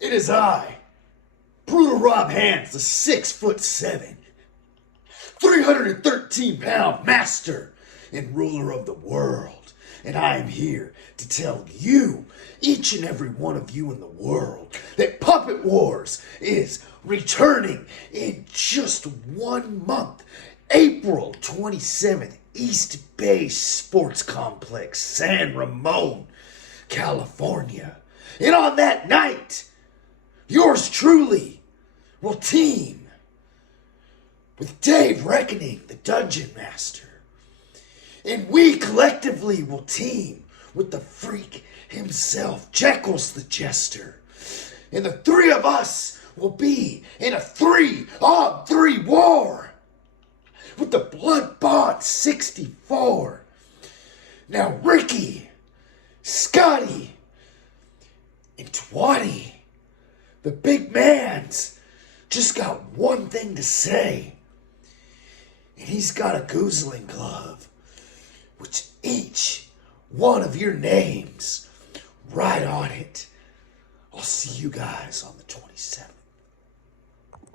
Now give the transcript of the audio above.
It is I, Brutal Rob Hands, the 6'7", 313-pound master and ruler of the world. And I am here to tell you, each and every one of you in the world, that Puppet Wars is returning in just 1 month. April 27th, East Bay Sports Complex, San Ramon, California. And on that night, yours truly will team with Dave Reckoning, the Dungeon Master. And we collectively will team with the freak himself, Jekyll's the Jester. And the three of us will be in a 3-on-3 war with the Blood Bond 64. Now Ricky, Scotty, and Twatty, the big man's just got one thing to say. And he's got a goozling glove, which each one of your names right on it. I'll see you guys on the 27th.